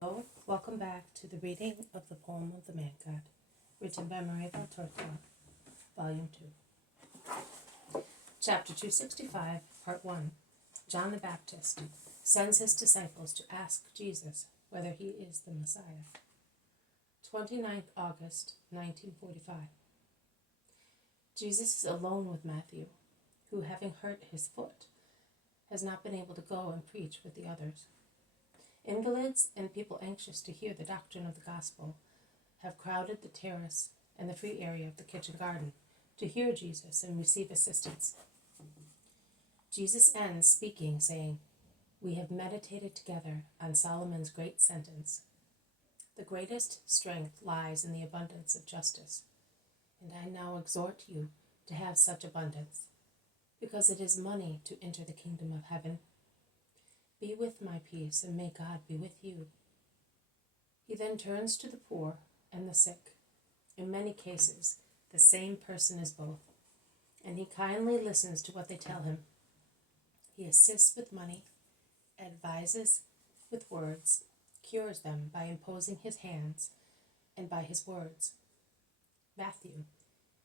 Hello, welcome back to the reading of the poem of the Man God, written by Maria Valtorta, Volume 2. Chapter 265, Part 1. John the Baptist sends his disciples to ask Jesus whether he is the Messiah. 29th August, 1945. Jesus is alone with Matthew, who, having hurt his foot, has not been able to go and preach with the others. Invalids and people anxious to hear the doctrine of the gospel have crowded the terrace and the free area of the kitchen garden to hear Jesus and receive assistance. Jesus ends speaking, saying, "We have meditated together on Solomon's great sentence. The greatest strength lies in the abundance of justice, and I now exhort you to have such abundance, because it is money to enter the kingdom of heaven. Be with my peace, and may God be with you." He then turns to the poor and the sick. In many cases, the same person is both, and he kindly listens to what they tell him. He assists with money, advises with words, cures them by imposing his hands and by his words. Matthew,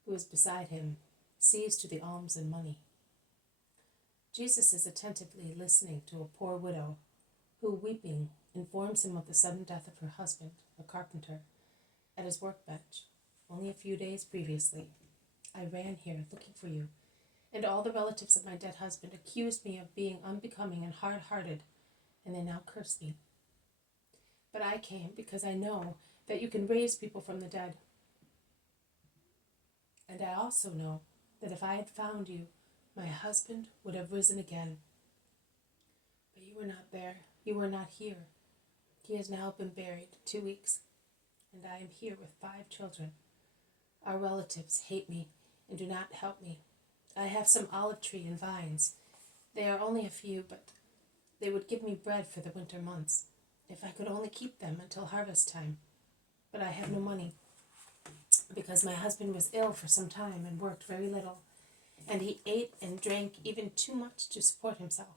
who is beside him, sees to the alms and money. Jesus is attentively listening to a poor widow who, weeping, informs him of the sudden death of her husband, a carpenter, at his workbench only a few days previously. "I ran here looking for you, and all the relatives of my dead husband accused me of being unbecoming and hard-hearted, and they now curse me. But I came because I know that you can raise people from the dead. And I also know that if I had found you, my husband would have risen again. But you were not there. You were not here. He has now been buried 2 weeks, and I am here with 5 children. Our relatives hate me and do not help me. I have some olive tree and vines. They are only a few, but they would give me bread for the winter months, if I could only keep them until harvest time. But I have no money, because my husband was ill for some time and worked very little, and he ate and drank even too much to support himself.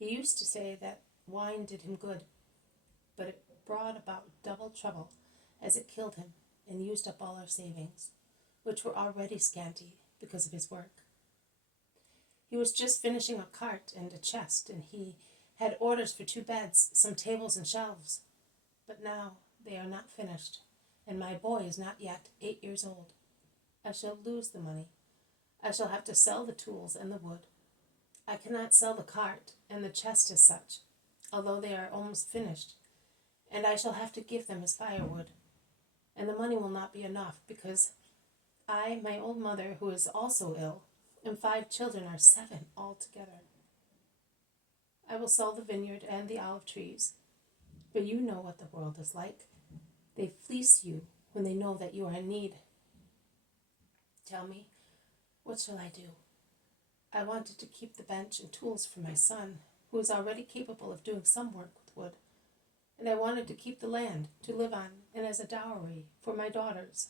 He used to say that wine did him good, but it brought about double trouble, as it killed him and used up all our savings, which were already scanty because of his work. He was just finishing a cart and a chest, and he had orders for 2 beds, some tables and shelves. But now they are not finished, and my boy is not yet 8 years old. I shall lose the money. I shall have to sell the tools and the wood. I cannot sell the cart and the chest as such, although they are almost finished, and I shall have to give them as firewood. And the money will not be enough, because I, my old mother, who is also ill, and 5 children are 7 altogether. I will sell the vineyard and the olive trees, but you know what the world is like. They fleece you when they know that you are in need. Tell me, what shall I do? I wanted to keep the bench and tools for my son, who is already capable of doing some work with wood, and I wanted to keep the land to live on and as a dowry for my daughters."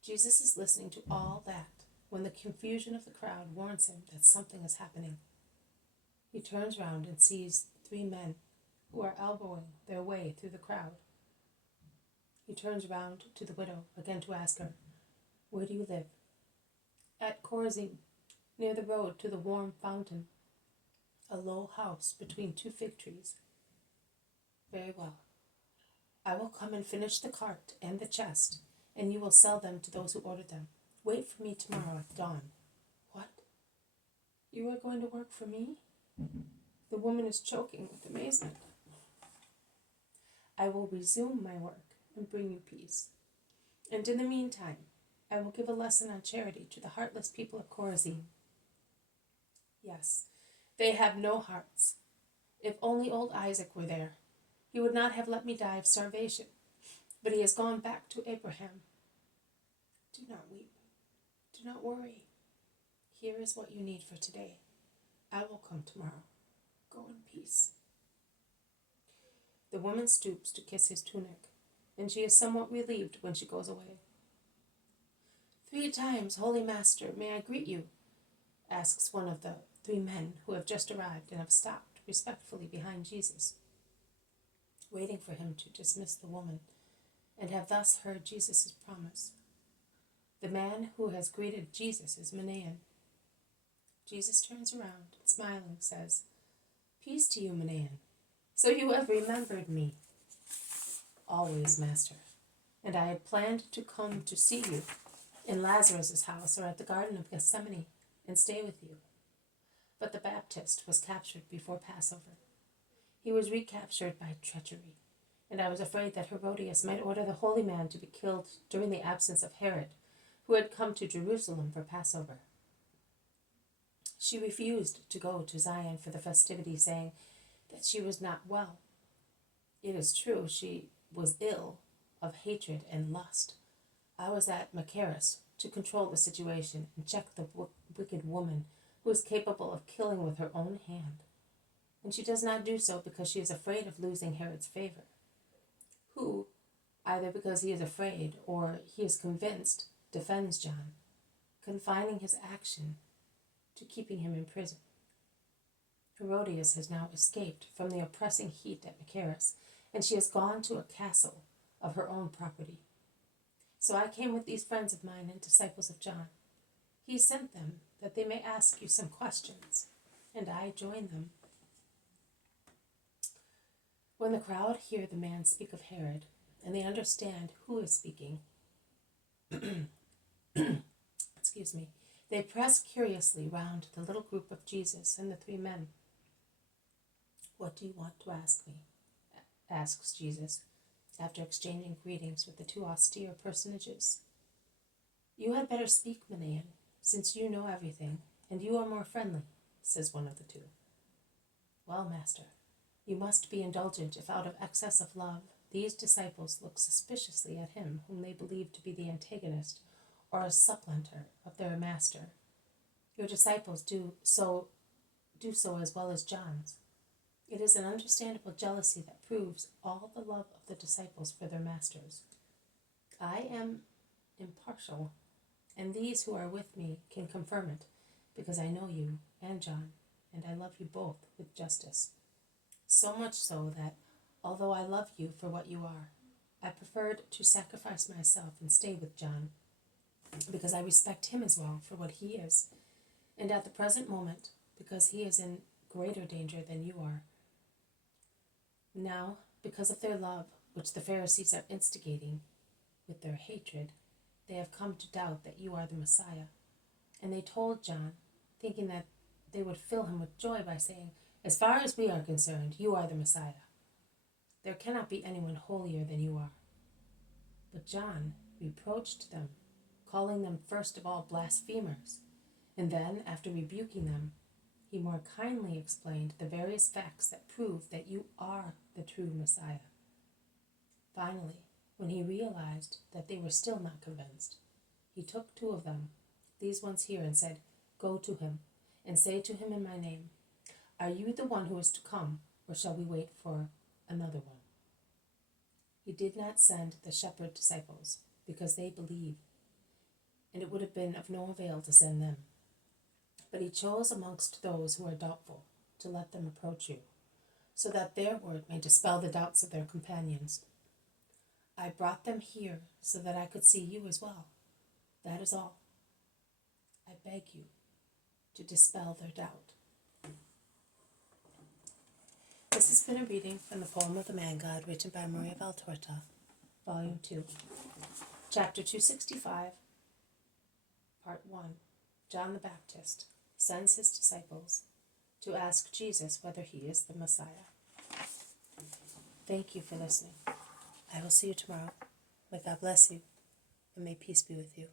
Jesus is listening to all that when the confusion of the crowd warns him that something is happening. He turns round and sees 3 men who are elbowing their way through the crowd. He turns round to the widow again to ask her, "Where do you live?" "At Chorazin, near the road to the warm fountain, a low house between 2 fig trees." "Very well. I will come and finish the cart and the chest, and you will sell them to those who order them. Wait for me tomorrow at dawn." "What? You are going to work for me?" The woman is choking with amazement. "I will resume my work and bring you peace. And in the meantime, I will give a lesson on charity to the heartless people of Chorazin. Yes, they have no hearts. If only old Isaac were there, he would not have let me die of starvation, but he has gone back to Abraham. Do not weep. Do not worry. Here is what you need for today. I will come tomorrow. Go in peace." The woman stoops to kiss his tunic, and she is somewhat relieved when she goes away. "3 times, Holy Master, may I greet you?" asks one of the 3 men who have just arrived and have stopped respectfully behind Jesus. waiting for him to dismiss the woman, and have thus heard Jesus' promise. The man who has greeted Jesus is Manaen. Jesus turns around and, smiling, says, "Peace to you, Manaen. So you have remembered me." "Always, Master. And I had planned to come to see you in Lazarus' house or at the Garden of Gethsemane and stay with you. But the Baptist was captured before Passover. He was recaptured by treachery, and I was afraid that Herodias might order the holy man to be killed during the absence of Herod, who had come to Jerusalem for Passover. She refused to go to Zion for the festivity, saying that she was not well. It is true, she was ill of hatred and lust. I was at Machaerus to control the situation and check the wicked woman who is capable of killing with her own hand. And she does not do so because she is afraid of losing Herod's favor, who, either because he is afraid or he is convinced, defends John, confining his action to keeping him in prison. Herodias has now escaped from the oppressing heat at Machaerus, and she has gone to a castle of her own property. So I came with these friends of mine and disciples of John. He sent them that they may ask you some questions, and I joined them. When the crowd hear the man speak of Herod, and they understand who is speaking, they press curiously round the little group of Jesus and the three men. "What do you want to ask me?" asks Jesus, after exchanging greetings with the two austere personages. "You had better speak, Manaen, since you know everything, and you are more friendly," says one of the two. "Well, Master, you must be indulgent if out of excess of love these disciples look suspiciously at him whom they believe to be the antagonist or a supplanter of their master. Your disciples do so as well as John's. It is an understandable jealousy that proves all the love of the disciples for their masters. I am impartial, and these who are with me can confirm it, because I know you and John, and I love you both with justice. So much so that, although I love you for what you are, I preferred to sacrifice myself and stay with John, because I respect him as well for what he is, and at the present moment, because he is in greater danger than you are. Now, because of their love, which the Pharisees are instigating with their hatred, they have come to doubt that you are the Messiah. And they told John, thinking that they would fill him with joy by saying, 'As far as we are concerned, you are the Messiah. There cannot be anyone holier than you are.' But John reproached them, calling them first of all blasphemers, and then, after rebuking them, he more kindly explained the various facts that prove that you are the true Messiah. Finally, when he realized that they were still not convinced, he took two of them, these ones here, and said, 'Go to him, and say to him in my name, Are you the one who is to come, or shall we wait for another one?' He did not send the shepherd disciples, because they believe, and it would have been of no avail to send them. But he chose amongst those who are doubtful to let them approach you, so that their word may dispel the doubts of their companions. I brought them here so that I could see you as well. That is all. I beg you to dispel their doubt." This has been a reading from the poem of the Man God, written by Maria Valtorta, Volume 2, Chapter 265, Part 1. John the Baptist sends his disciples to ask Jesus whether he is the Messiah. Thank you for listening. I will see you tomorrow. May God bless you, and may peace be with you.